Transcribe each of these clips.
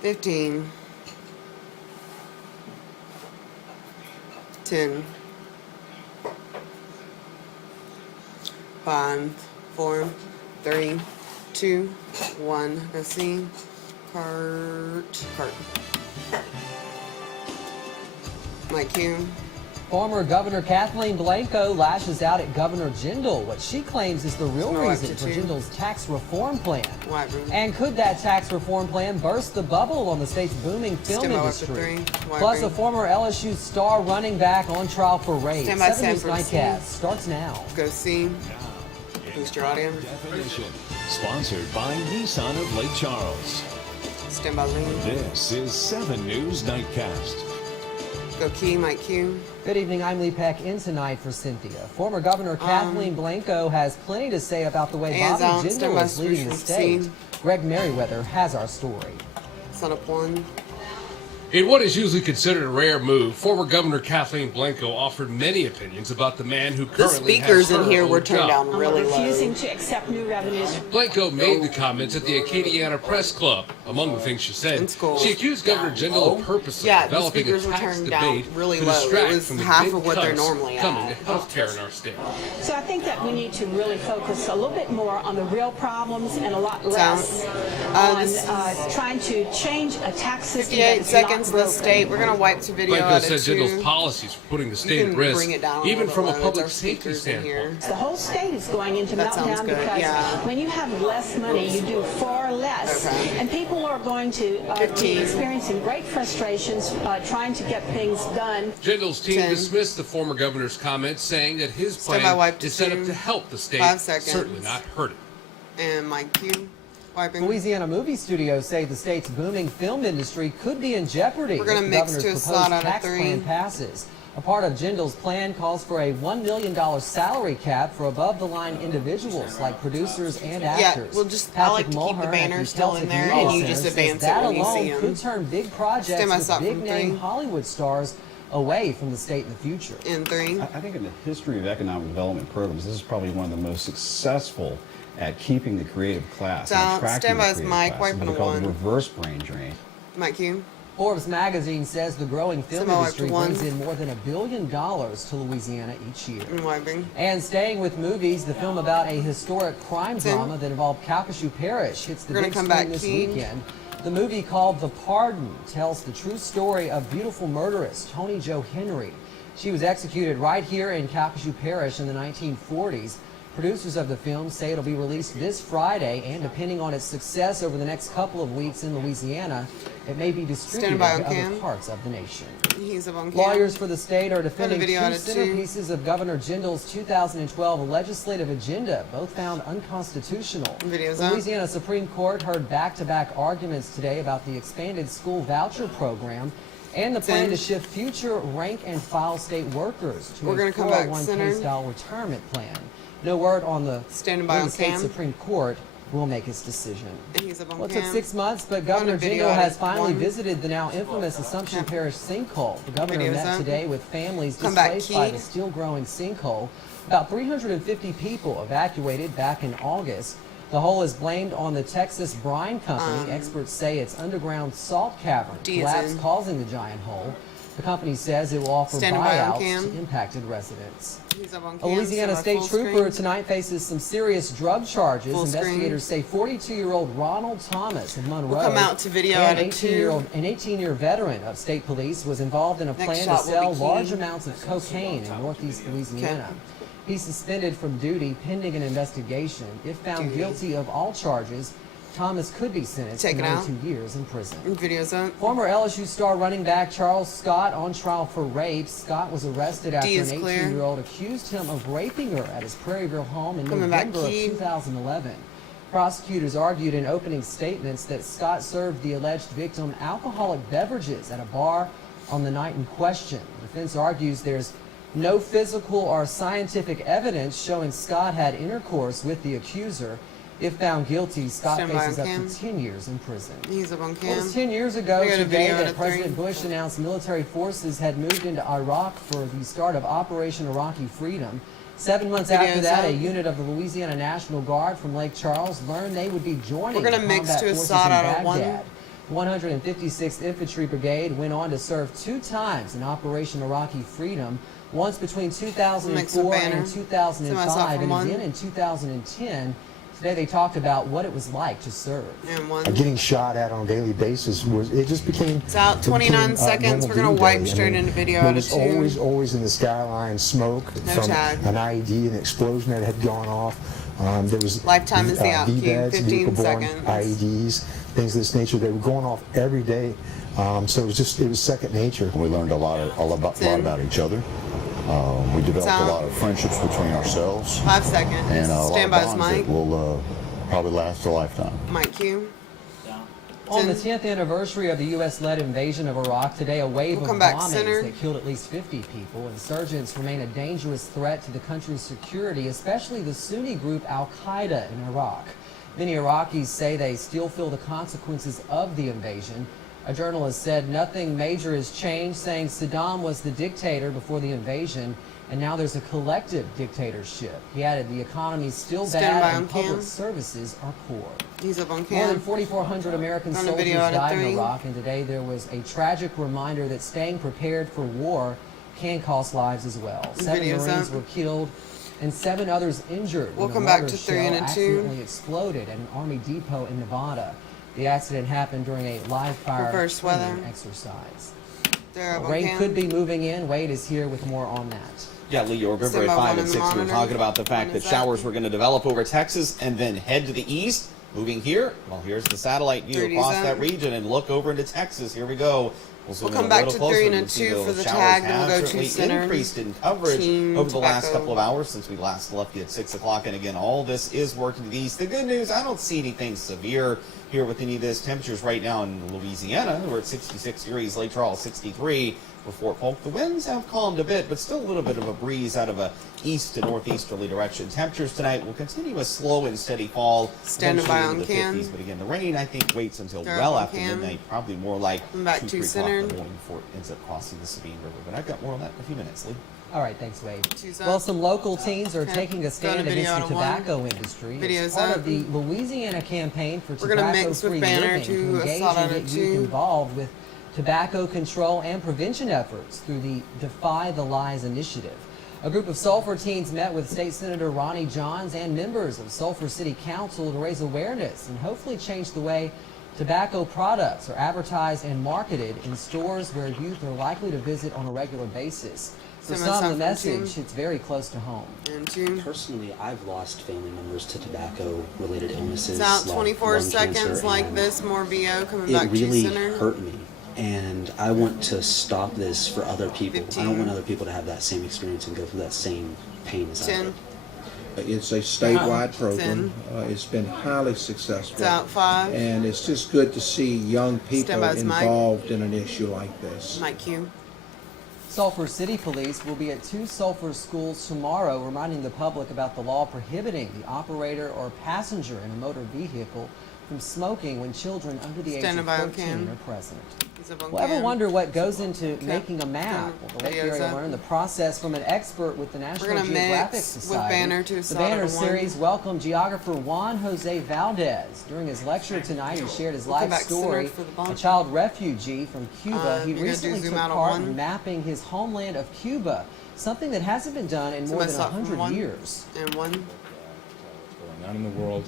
15, 10, 5, 4, 3, 2, 1. Go see. Cart. Mike Q. Former Governor Kathleen Blanco lashes out at Governor Jindal, what she claims is the real reason for Jindal's tax reform plan. And could that tax reform plan burst the bubble on the state's booming film industry? Plus, a former LSU star running back on trial for rape. 7 News Nightcast starts now. Go see. Boost your audio. Definition. Sponsored by Nissan of Lake Charles. Stand by Lee. This is 7 News Nightcast. Go Key, Mike Q. Good evening, I'm Lee Peck, in tonight for Cynthia. Former Governor Kathleen Blanco has plenty to say about the way Bobby Jindal is leading the state. Greg Merriweather has our story. Son of one. In what is usually considered a rare move, former Governor Kathleen Blanco offered many opinions about the man who currently has her The speakers in here were turned down really low. Refusing to accept new revenues. Blanco made the comments at the Acadiana Press Club. Among the things she said, she accused Governor Jindal of purposely developing a tax debate to distract from the big cuts coming to health care in our state. So I think that we need to really focus a little bit more on the real problems and a lot less on trying to change a tax system. 58 seconds of the state. We're going to wipe the video Blanco out said Jindal's policies were putting the state at risk, even from a public safety standpoint. The whole state is going into meltdown because when you have less money, you do far less. And people are going to be experiencing great frustrations trying to get things done. Jindal's team dismissed the former governor's comments, saying that his plan is set up to help the state, certainly not hurt it. And my cue. Wiping. Louisiana movie studios say the state's booming film industry could be in jeopardy if the mix governor's proposed tax plan passes. A part of Jindal's plan calls for a $1 million salary cap for above-the-line individuals like producers and actors. Yeah, I like to keep the banner still in there, and you just advance it when you see them. That alone could turn big projects with big-name Hollywood stars away from the state in the future. In 3. I think in the history of economic development programs, this is probably one of the most successful at keeping the creative class and attracting the creative class. It's called the reverse brain drain. Mike Q. Forbes magazine says the growing film industry brings in more than $1 billion to Louisiana each year. And staying with movies, the film about a historic crime drama that involved Calcasieu Parish hits the big screen this weekend. The movie, called The Pardon, tells the true story of beautiful murderess Toni Jo Henry. She was executed right here in Calcasieu Parish in the 1940s. Producers of the film say it'll be released this Friday, and depending on its success over the next couple of weeks in Louisiana, it may be distributed to other parts of the nation. Lawyers for the state are defending 2 centerpieces of Governor Jindal's 2012 legislative agenda, both found unconstitutional. The Louisiana Supreme Court heard back-to-back arguments today about the expanded school voucher program and the plan to shift future rank-and-file state workers to a 401k-style retirement plan. No word on the state Supreme Court will make its decision. Well, it took 6 months, but Governor Jindal has finally visited the now infamous Assumption Parish sinkhole. The governor met today with families displaced by the still-growing sinkhole. About 350 people evacuated back in August. The hole is blamed on the Texas Brine Company. Experts say it's underground salt cavern collapse causing the giant hole. The company says it will offer buyouts to impacted residents. A Louisiana state trooper tonight faces some serious drug charges. Investigators say 42-year-old Ronald Thomas of Monroe, an 18-year veteran of state police, was involved in a plan to sell large amounts of cocaine in northeast Louisiana. He's suspended from duty pending an investigation. If found guilty of all charges, Thomas could be sentenced to 92 years in prison. Former LSU star running back Charles Scott on trial for rape. Scott was arrested after an 18-year-old accused him of raping her at his Prairieville home in November of 2011. Prosecutors argued in opening statements that Scott served the alleged victim alcoholic beverages at a bar on the night in question. The defense argues there's no physical or scientific evidence showing Scott had intercourse with the accuser. If found guilty, Scott faces up to 10 years in prison. It was 10 years ago today that President Bush announced military forces had moved into Iraq for the start of Operation Iraqi Freedom. 7 months after that, a unit of the Louisiana National Guard from Lake Charles learned they would be joining the combat forces in Baghdad. 156th Infantry Brigade went on to serve 2 times in Operation Iraqi Freedom, once between 2004 and 2005, and again in 2010. Today they talked about what it was like to serve. Getting shot at on a daily basis it just became. It's out 29 seconds. We're gonna wipe straight into video out of 2. There was always in the skyline smoke from an IED, an explosion that had gone off. There was lifetime is the out cue. 15 seconds. IEDs, things of this nature. They were going off every day. So it was second nature. We learned a lot about each other. We developed a lot of friendships between ourselves. 5 seconds. And a Stand lot by of his bonds mic. that will probably last a lifetime. Mic cue. On the 10th anniversary of the U.S.-led invasion of Iraq, today a wave of bombings that killed at least 50 people. Insurgents remain a dangerous threat to the country's security, especially the Sunni group Al-Qaeda in Iraq. Many Iraqis say they still feel the consequences of the invasion. A journalist said nothing major has changed, saying Saddam was the dictator before the invasion, and now there's a collective dictatorship. He added the economy's still bad and public services are poor. He's up on cam. More than 4,400 American soldiers died in Iraq, and today there was a tragic reminder that staying prepared for war can cost lives as well. 7 Marines were killed and 7 others injured when a mortar shell accidentally exploded at an Army depot in Nevada. The accident happened during a live fire training exercise. Rain could be moving in. Wade is here with more on that. Yeah, Lee York over at 5 and 6. We were talking about the fact that showers were going to develop over Texas and then head to the east. Moving here, well, here's the satellite view across that region and look over into Texas. Here we go. We'll come back to 3 and 2 for the tag, then we'll go to center. Increased in coverage over the last couple of hours since we last left you at 6 o'clock. And again, all this is working to the east. The good news, I don't see anything severe here with any of this. Temperatures right now in Louisiana, we're at 66 degrees. Lake Charles, 63. For Fort Polk, the winds have calmed a bit, but still a little bit of a breeze out of a east to northeasterly direction. Temperatures tonight will continue a slow and steady fall. Standing by on cam. 50s, but again, the rain, I think, waits until well after midnight, probably more like 2, 3 o'clock in the morning before it ends up crossing the Sabine River. But I've got more on that in a few minutes, Lee. All right, thanks, Wade. Well, some local teens are taking a stand against the tobacco industry. It's part of the Louisiana campaign for tobacco-free living to engage and get youth involved with tobacco control and prevention efforts through the Defy the Lies initiative. A group of Sulphur teens met with State Senator Ronnie Johns and members of Sulphur City Council to raise awareness and hopefully change the way tobacco products are advertised and marketed in stores where youth are likely to visit on a regular basis. For some, the message hits very close to home. Personally, I've lost family members to tobacco-related illnesses. It's out 24 seconds like this, more VO coming back to center. It really hurt me. And I want to stop this for other people. 15. I don't want other people to have that same experience and go through that same pain as I did. It's a statewide program. It's been highly successful. It's out 5. And it's just good to see young people involved in an issue like this. Mic cue. Sulphur City Police will be at 2 Sulphur schools tomorrow, reminding the public about the law prohibiting the operator or passenger in a motor vehicle from smoking when children under the age of 13 are present. We'll ever wonder what goes into making a map? Well, the Lake Area learned the process from an expert with the National Geographic Society. The Banner series welcomed geographer Juan Jose Valdez. During his lecture tonight, he shared his life story. A child refugee from Cuba, he recently took part in mapping his homeland of Cuba, something that hasn't been done in more than 100 years. And one. What's going on in the world?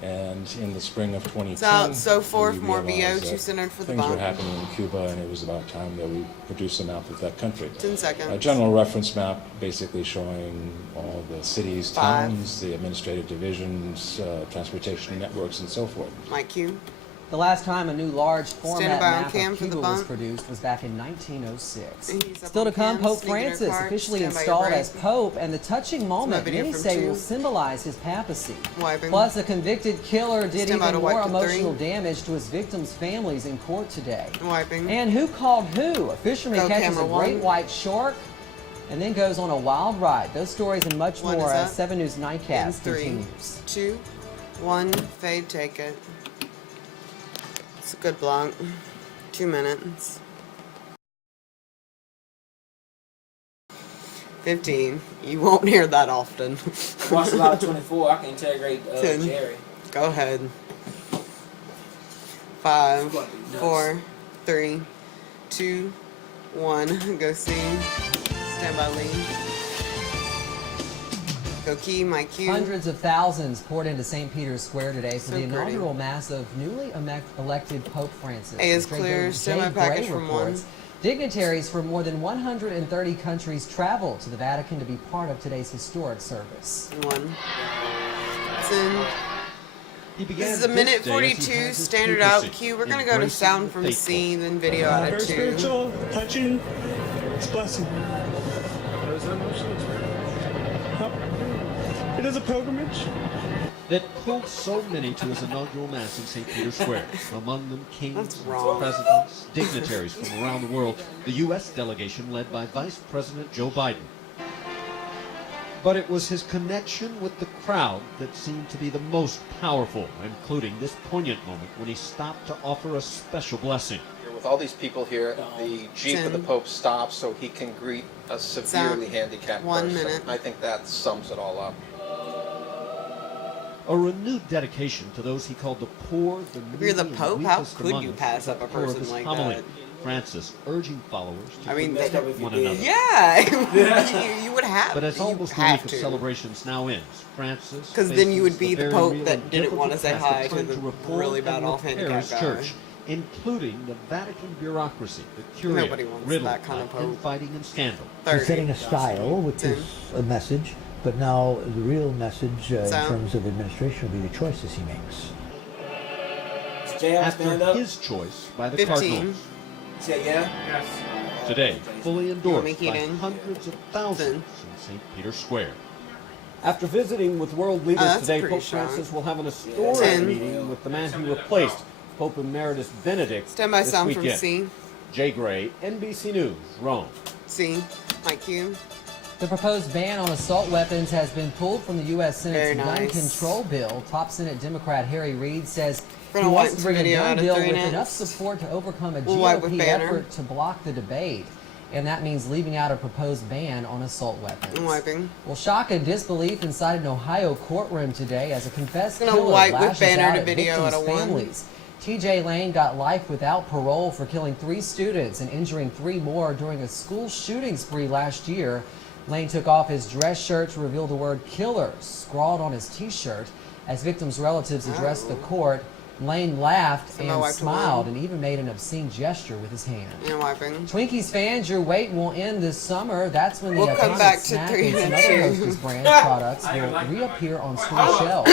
And in the spring of 2010, it's out so forth, more VO, 2 centered for the things bump. were happening in Cuba, and it was about time that we produced a map of that country. 10 seconds. A general reference map basically showing all the cities, 5. towns, the administrative divisions, transportation networks, and so forth. Mic cue. The last time a new large format map of Cuba was produced was back in 1906. Still to come, Pope Francis officially installed as Pope, and the touching moment many say will symbolize his papacy. Plus, a convicted killer did even more emotional damage to his victims' families in court today. And who called who? A fisherman catches a great white shark and then goes on a wild ride. Those stories and much more as 7 News Nightcast continues. 2, 1, fade, take it. It's a good block. 2 minutes. 15. You won't hear that often. Watch a lot of 24. I can integrate 10. Jerry. Go ahead. 5, 4, 3, 2, 1. Go C. Stand by Lee. Go Key, my cue. Hundreds of thousands poured into St. Peter's Square today for the inaugural mass of newly elected Pope Francis. A is clear. Stand by package from 1. Dignitaries from more than 130 countries traveled to the Vatican to be part of today's historic service. 1. It's in. This is a minute 42 standard out cue. We're going to go to sound from C, then video out of 2. Very spiritual, touching, it's a blessing. It is a pilgrimage that pulled so many to his inaugural mass in St. Peter's Square. Among them kings, presidents, dignitaries from around the world, the U.S. delegation led by Vice President Joe Biden. But it was his connection with the crowd that seemed to be the most powerful, including this poignant moment when he stopped to offer a special blessing. With all these people here, the Jeep of the Pope stops so he can greet a severely handicapped person. I think that sums it all up. A renewed dedication to those he called the poor, the needy, if you're the Pope, how could you us, pass up a person like that? Francis urging followers to one another. another. Yeah, you would have. But as almost the week of celebrations now ends, Francis, because then you would be the Pope that didn't want to say hi to the really bad off handicapped guy. Church, including the Vatican bureaucry, the Curia, riddled by infighting and scandal. He's setting a style, which is a message. But now the real message in terms of administration will be the choices he makes. After his choice by the Cardinals. Today, fully endorsed by hundreds of thousands in St. Peter's Square. After visiting with world leaders today, Pope Francis will have an historic meeting with the man who replaced Pope Emeritus Benedict this weekend. From C. Jay Gray, NBC News, Rome. C. My cue. The proposed ban on assault weapons has been pulled from the U.S. Senate's gun control bill. Top Senate Democrat Harry Reid says he wants to bring a gun bill with enough support to overcome a GOP effort to block the debate. And that means leaving out a proposed ban on assault weapons. Well, shock and disbelief inside an Ohio courtroom today as a confessed killer lashes out at victims' families. TJ Lane got life without parole for killing 3 students and injuring 3 more during a school shooting spree last year. Lane took off his dress shirt to reveal the word killer scrawled on his t-shirt. As victims' relatives addressed the court, Lane laughed and smiled and even made an obscene gesture with his hand. Twinkies fans, your wait will end this summer. That's when the iconic snack and some other Hostess brand products will reappear on school shelves.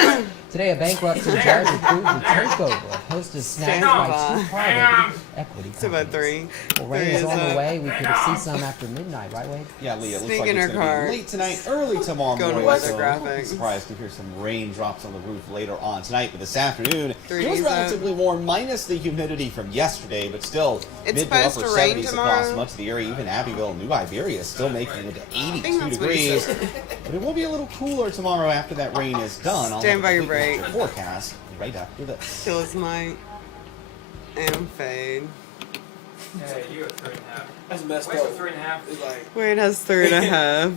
Today, a bankruptcy judge approved the takeover of Hostess snacks by 2 private equity companies. Well, rain is on the way. We could see some after midnight, right, Wade? Yeah, Leah, it looks like it's going to be late tonight, early tomorrow morning. So I'm surprised to hear some raindrops on the roof later on tonight. But this afternoon, it was relatively warm, minus the humidity from yesterday, but still mid to upper 70s across much of the area. Even Abbeville and New Iberia is still making it to 82 degrees. But it will be a little cooler tomorrow after that rain is done. Stand by your break. Forecast right after this. Kill his mic and fade. Hey, you have 3.5. That's messed Wait, up. 3.5? Wade has 3.5.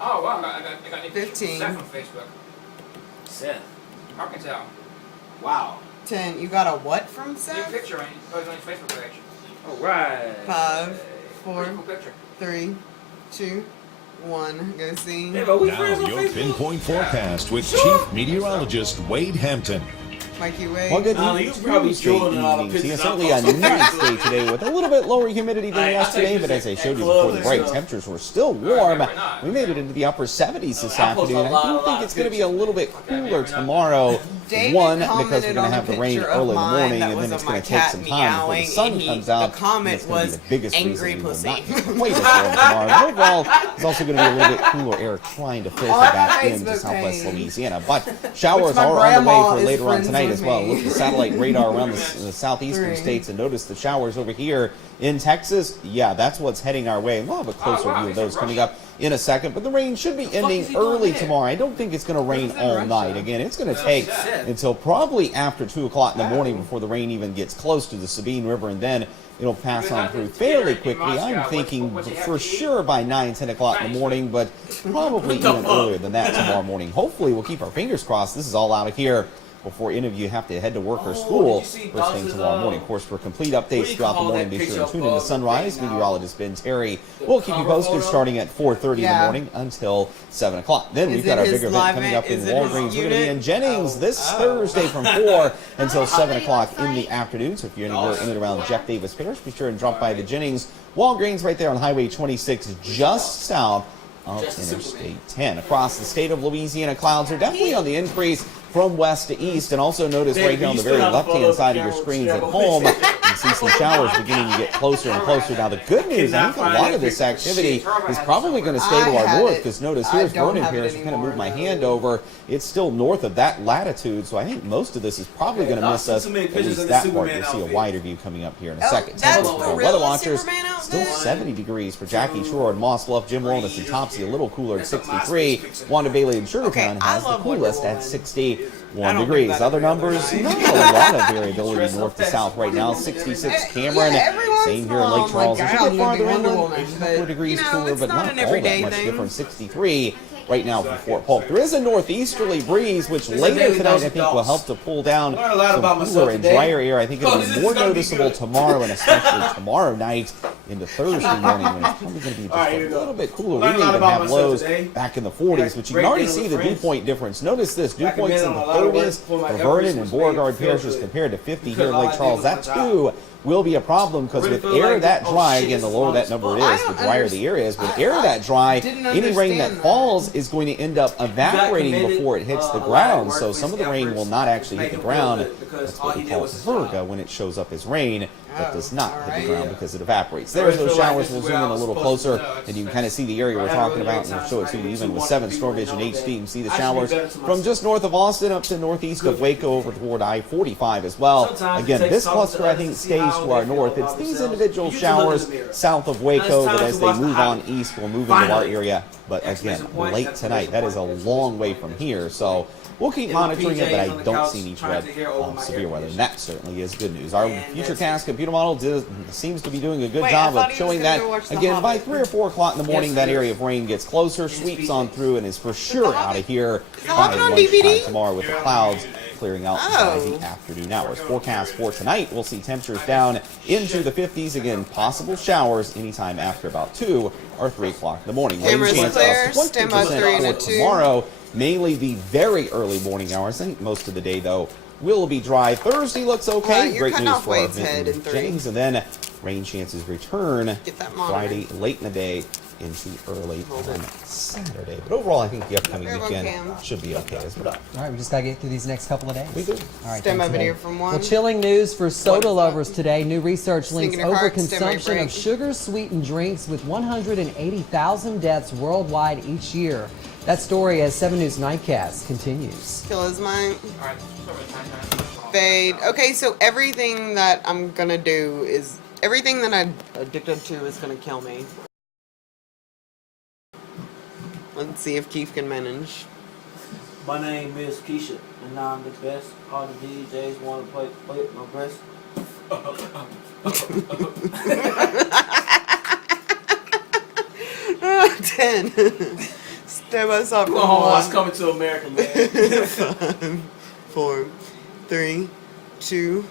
Oh, wow. I got 15. Seth on Facebook. Seth. I can tell. Wow. 10. You got a what from New Seth? picture on his Facebook page. All right. 5, 4, Cool picture. 3, 2, 1. Go see. Now your pinpoint forecast with Chief Meteorologist Wade Hampton. Mikey Wade. Well, good Tuesday evening. See, certainly a nice day today with a little bit lower humidity than yesterday, but as I showed you before the break, temperatures were still warm. We made it into the upper 70s this afternoon. I do think it's going to be a little bit cooler tomorrow. One, because we're going to have the rain early in the morning, and then it's going to take some time before the sun comes out. The comment was the biggest angry reason we pussy. will not get quite as warm tomorrow. But overall, it's also going to be a little bit cooler air trying to filter back into southwest Louisiana. But showers are on the way for later on tonight as well. Look at the satellite radar around the southeastern states and notice the showers over here in Texas. Yeah, that's what's heading our way. We'll have a closer view of those coming up in a second, but the rain should be ending early tomorrow. I don't think it's going to rain all night. Again, it's going to take until probably after 2 o'clock in the morning before the rain even gets close to the Sabine River, and then it'll pass on through fairly quickly. I'm thinking for sure by 9, 10 o'clock in the morning, but probably even earlier than that tomorrow morning. Hopefully, we'll keep our fingers crossed. This is all out of here before any of you have to head to work or school first thing tomorrow morning. Of course, for complete updates throughout the morning, be sure to tune in to Sunrise. Meteorologist Ben Terry will keep you posted starting at 4:30 in the morning until 7 o'clock. Then we've got our bigger event coming up in Walgreens. We're going to be in Jennings this Thursday from 4 until 7 o'clock in the afternoon. So if you're anywhere in and around Jeff Davis Parish, be sure and drop by the Jennings Walgreens right there on Highway 26, just south of Interstate 10. Across the state of Louisiana, clouds are definitely on the increase from west to east, and also notice right here on the very left-hand side of your screens at home, you can see some showers beginning to get closer and closer. Now, the good news, I think a lot of this activity is probably going to stay to our north, because notice here's Vernon Parish. I kind of moved my hand over. It's still north of that latitude, so I think most of this is probably going to miss us, at least that part. You'll see a wider view coming up here in a second. Weather watchers, still 70 degrees for Jackie Shore and Moss Bluff, Jim Wellness and Topsy, a little cooler at 63. Wanda Bailey and Sugartown has the coolest at 61 degrees. Other numbers, not a lot of variability north to south right now. 66 Cameron, same here in Lake Charles. It's a bit farther inland, a couple of degrees cooler, but not all that much different. 63 right now for Fort Polk. There is a northeasterly breeze, which later tonight I think will help to pull down some cooler and drier air. I think it'll be more noticeable tomorrow, and especially tomorrow night into Thursday morning, when it's probably going to be just a little bit cooler. We may even have lows back in the 40s, but you can already see the dew point difference. Notice this, dew points in the 30s for Vernon and Beauregard parishes compared to 50 here in Lake Charles. That too will be a problem, because with air that dry, again, the lower that number is, the drier the air is. With air that dry, any rain that falls is going to end up evaporating before it hits the ground. So some of the rain will not actually hit the ground. That's what we call virga when it shows up as rain. That does not hit the ground because it evaporates. There's those showers. We'll zoom in a little closer, and you can kind of see the area we're talking about, and we'll show it to you even with 7 Storm Vision HD. You can see the showers from just north of Austin up to northeast of Waco over toward I-45 as well. Again, this cluster, I think, stays to our north. It's these individual showers south of Waco that, as they move on east, will move into our area. But again, late tonight, that is a long way from here. So we'll keep monitoring it, but I don't see any threat of severe weather, and that certainly is good news. Our Futurecast computer model seems to be doing a good job of showing that, again, by 3 or 4 o'clock in the morning, that area of rain gets closer, sweeps on through, and is for sure out of here by lunchtime tomorrow, with the clouds clearing out by the afternoon hours. Forecast for tonight, we'll see temperatures down into the 50s. Again, possible showers anytime after about 2 or 3 o'clock in the morning. Rain chance of 20% for tomorrow. Mainly the very early morning hours. I think most of the day, though, will be dry. Thursday looks okay. Great news for our Jennings. And then rain chances return Friday late in the day into early on Saturday. But overall, I think the upcoming weekend should be okay as well. All right, we just got to get through these next couple of days. We do. All right, stand by video from 1. Well, chilling news for soda lovers today. New research links overconsumption of sugar-sweetened drinks with 180,000 deaths worldwide each year. That story, as 7 News Nightcast continues. Kill his mind. Fade. Okay, so everything that I'm gonna do is, everything that I'm addicted to is gonna kill me. Let's see if Keith can manage. My name is Keisha, and I'm the best. All the DJs want to play my breast. 10. Step us up. Oh, it's coming to America, man. 5, 4, 3, 2,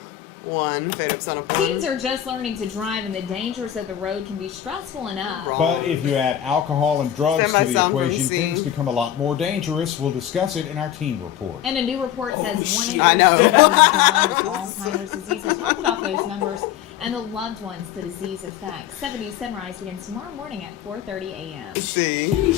1. Fade up, son of 1. Teens are just learning to drive, and the dangers of the road can be stressful enough. But if you add alcohol and drugs to the equation, things become a lot more dangerous. We'll discuss it in our teen report. And a new report says I know. Alzheimer's disease. We'll talk about those numbers and the loved ones the disease affects. 70 Sunrise begins tomorrow morning at 4:30 a.m. Let's see.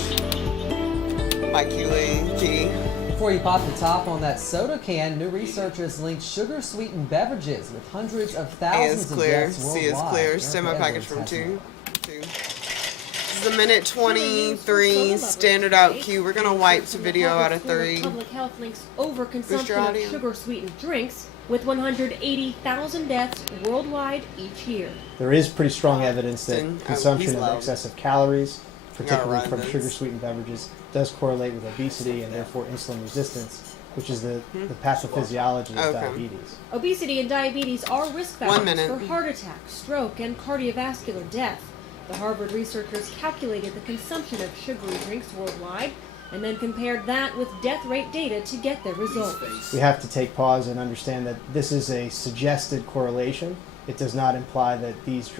Mikey Lee. Before you pop the top on that soda can, new researchers linked sugar-sweetened beverages with hundreds of thousands of deaths worldwide. C is clear. Send my package from 2. This is a minute 23 standard out cue. We're going to wipe the video out of 3. Public health links overconsumption of sugar-sweetened drinks with 180,000 deaths worldwide each year. There is pretty strong evidence that consumption of excessive calories, particularly from sugar-sweetened beverages, does correlate with obesity and therefore insulin resistance, which is the pathophysiology of diabetes. Obesity and diabetes are risk factors for heart attack, stroke, and cardiovascular death. The Harvard researchers calculated the consumption of sugary drinks worldwide and then compared that with death rate data to get their results. We have to take pause and understand that this is a suggested correlation. It does not imply that these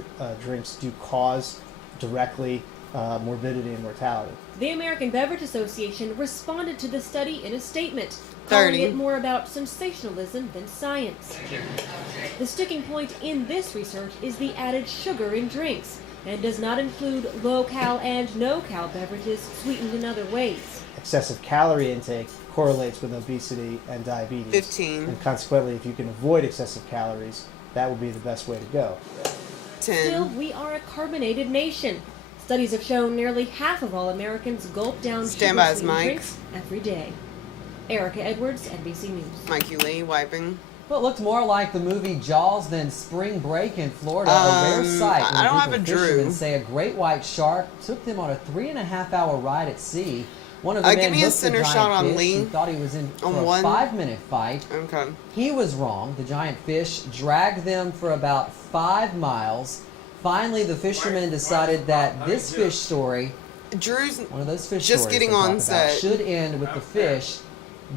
drinks do cause directly morbidity and mortality. The American Beverage Association responded to the study in a statement, calling it more about sensationalism than science. The sticking point in this research is the added sugar in drinks, and does not include low-cal and no-cal beverages sweetened in other ways. Excessive calorie intake correlates with obesity and diabetes. 15. And consequently, if you can avoid excessive calories, that would be the best way to go. 10. Still, we are a carbonated nation. Studies have shown nearly half of all Americans gulp down sugar-sweetened drinks every day. Erica Edwards, NBC News. Mike Lee wiping. Well, it looked more like the movie Jaws than spring break in Florida. A rare sight. I don't have a fishermen Drew. say a great white shark took them on a 3.5-hour ride at sea. One of the men give me a hooked the center giant shot on fish. Lee. He thought he was in for a one. 5-minute fight. Okay. He was wrong. The giant fish dragged them for about 5 miles. Finally, the fishermen decided that this fish story, Drew's one of those fish just stories getting they talk on about, set. should end with the fish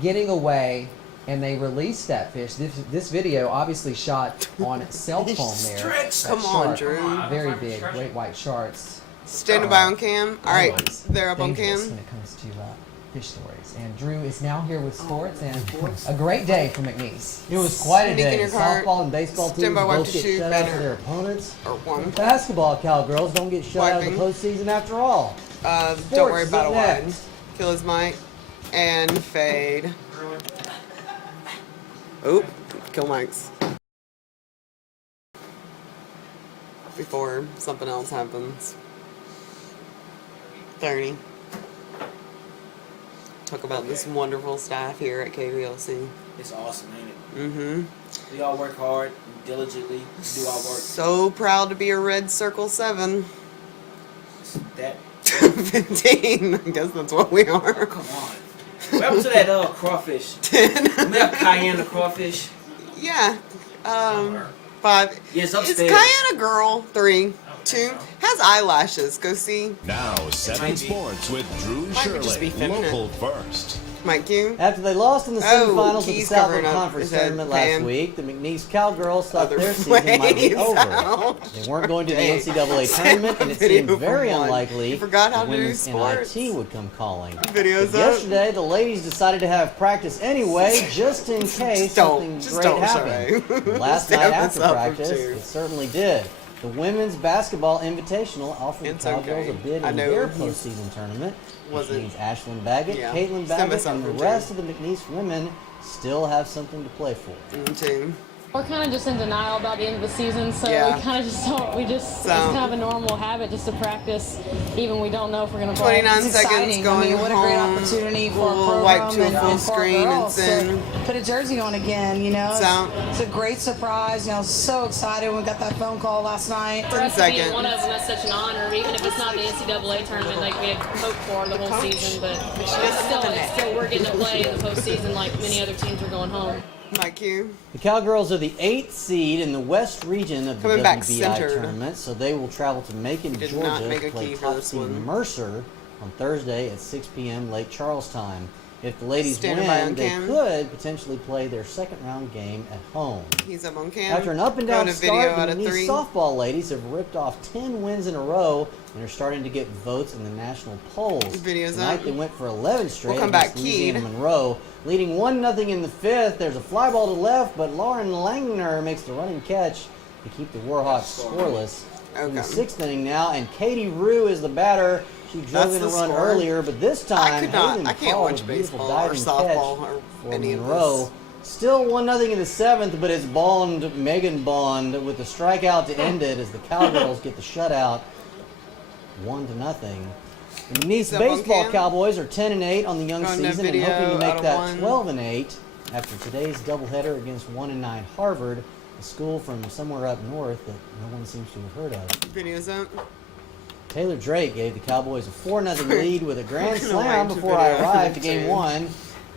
getting away, and they released that fish. This video obviously shot on cell phone there. That Come on, shark, Drew. Very big, great white sharks. Standing by on cam. All right, they're up on Dangerous cam. when it comes to fish stories. And Drew is now here with sports, and a great day for McNeese. It was quite a Sneak in day. your cart. Softball and baseball teams Stand by, wipe both to get shoot, shut out banner. for their opponents. Or one. Basketball cowgirls don't get shut out of the postseason after all. Don't worry is about up a wide. next. Kill his mic. And fade. Oop. Kill mics. Before something else happens. 30. Talk about this wonderful staff here at KPLC. It's awesome, ain't it? Mm-hmm. We all work hard, diligently, do our work. So proud to be a Red Circle 7. That 15. I guess that's what we are. Oh, come on. What happened to that crawfish? 10. Remember Cayenne the crawfish? Yeah. 5. Yes, Is upstairs. Cayenne a girl? 3. 2. Has eyelashes. Go see. Now, 7 Sports with Drew Might just be Shirley. feminine. Local first. Mike, you? After they lost in the semifinals of the he's Southland covering up Conference his head, tournament last Pam. week, the McNeese Cowgirls thought Other their season might be ways over. out. They weren't going to the Dang. NCAA tournament, and it Video seemed very from one. unlikely You forgot how the to do women's sports. NIT would come calling. Videos But up. yesterday, the ladies decided to have practice anyway, just in case something just great don't, happened. Sheree. Last Step night this after up, practice, too. it certainly did. The Women's Basketball Invitational offered It's the Cowgirls okay. a bid I in know their he's- postseason tournament, which wasn't- means Ashlyn Baggett, Yeah. Caitlin Send Baggett, us and the something, rest too. of the McNeese women still have something to play for. We're kind of just in denial about the end of the season, so Yeah. we kind of just don't. It's kind of a normal habit just to practice, even we don't know if we're going to play. 29 It's seconds exciting. going what a great home. opportunity for We'll a program wipe to a and full for screen and girls to send. put a jersey on again. You know, It's out. it's a great surprise. You know, so excited when we got that phone call last night. For us to be in one of them, that's such an honor. Even if it's not the NCAA tournament, like we had hoped for the whole season, but it's still we're getting to play in the postseason like many other teams are going home. Like you. The Cowgirls are the 8th seed in the West region of the Coming back WBI centered. tournament, so they will travel to Macon, Did Georgia not make to a play key for top this seed one. Mercer on Thursday at 6 p.m. Lake Charles time. If the ladies Standing by on win, they cam. could potentially play their second round game at home. He's up on cam. After an up and down Going to video start, out the of McNeese 3. softball ladies have ripped off 10 wins in a row and are starting to get votes in the national polls. Video's Tonight up. they went for 11 straight We'll come against back Louisiana keyed. Monroe, leading 1-0 in the 5th. There's a fly ball to left, but Lauren Langner makes the running catch to keep the Warhawks scoreless. In the 6th inning now, and Katie Rue is the batter. She drove That's in a the run score. earlier, but this time Hayden I can't McCall watch with a beautiful baseball or diving softball catch or for any of Monroe. this. Still 1-0 in the 7th, but it's Megan Bond with the strikeout to end it as the Cowgirls get the shutout, 1-0. The McNeese up on baseball cam. Cowboys are 10-8 on the young Going to season and video hoping to out make of that 1. 12-8 after today's doubleheader against 1-9 Harvard, a school from somewhere up north that no one seems to have heard of. Video's up. Taylor Drake gave the Cowboys a 4-0 lead with a grand We're gonna slam wait to before I video arrived to too. game 1.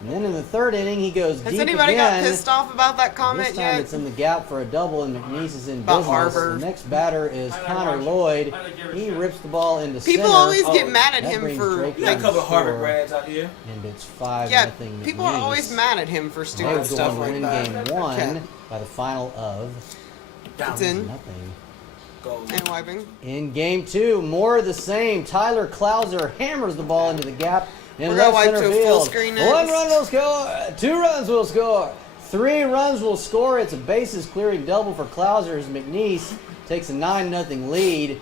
And then in the third inning, he goes Has deep anybody again. got pissed off about that comment This time yet? it's in the gap for a double, and McNeese is in About business. Harvard. The next batter is Connor Lloyd. He rips the ball into People center. always get mad at That him brings for Drake like, down to Couple Harvard score, grads out here. and it's 5-0 yeah. McNeese. People are always mad at him for They're stupid going stuff to like win that. game 1 Okay. by the final of It's in. nothing. And wiping. In game 2, more of the same. Tyler Clouser hammers the ball into the gap in We're gonna left wipe center to a full field. screen 1 next. run will score. 2 runs will score. 3 runs will score. It's a bases clearing double for Clouser as McNeese takes a 9-0 lead.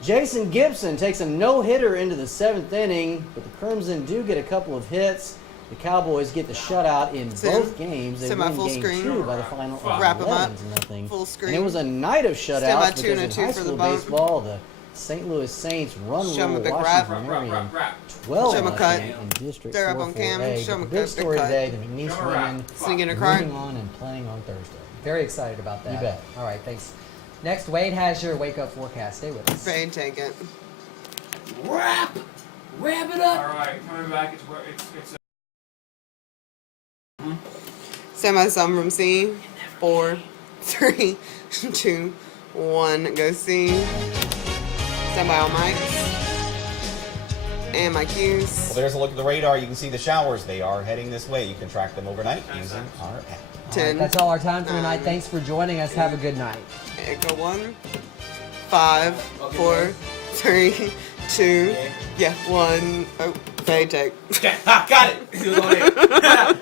Jason Gibson takes a no-hitter into the 7th inning, but the Crimson do get a couple of hits. The Cowboys get the shutout in both games. They win Semi-full game screen. 2 by the final of Wrap 'em up. 11-0. Full screen. And it was a night of Semi shutouts two because and a in two high for the school bump. baseball, the St. Louis Saints run Show 'em a rule big Washington wrap. Marion Show 'em a 12 cut. in District They're up 4 on cam. 4A. Show 'em The a big cut, big story cut. today, the McNeese women Sneaking a cry. moving on and playing on Thursday. Very excited about that. You bet. All right, thanks. Next, Wade has your wake up forecast. Stay with us. Fade, take it. Wrap it up. All right, coming back. It's Semi-sum from C. 4, 3, 2, 1. Go C. Stand by all mics. And my cues. Well, there's a look at the radar. You can see the showers. They are heading this way. You can track them overnight using our app. 10. That's all our time for tonight. Thanks for joining us. Have a good night. Echo 1, 5, 4, 3, 2, 1. Oh, fade take. got it.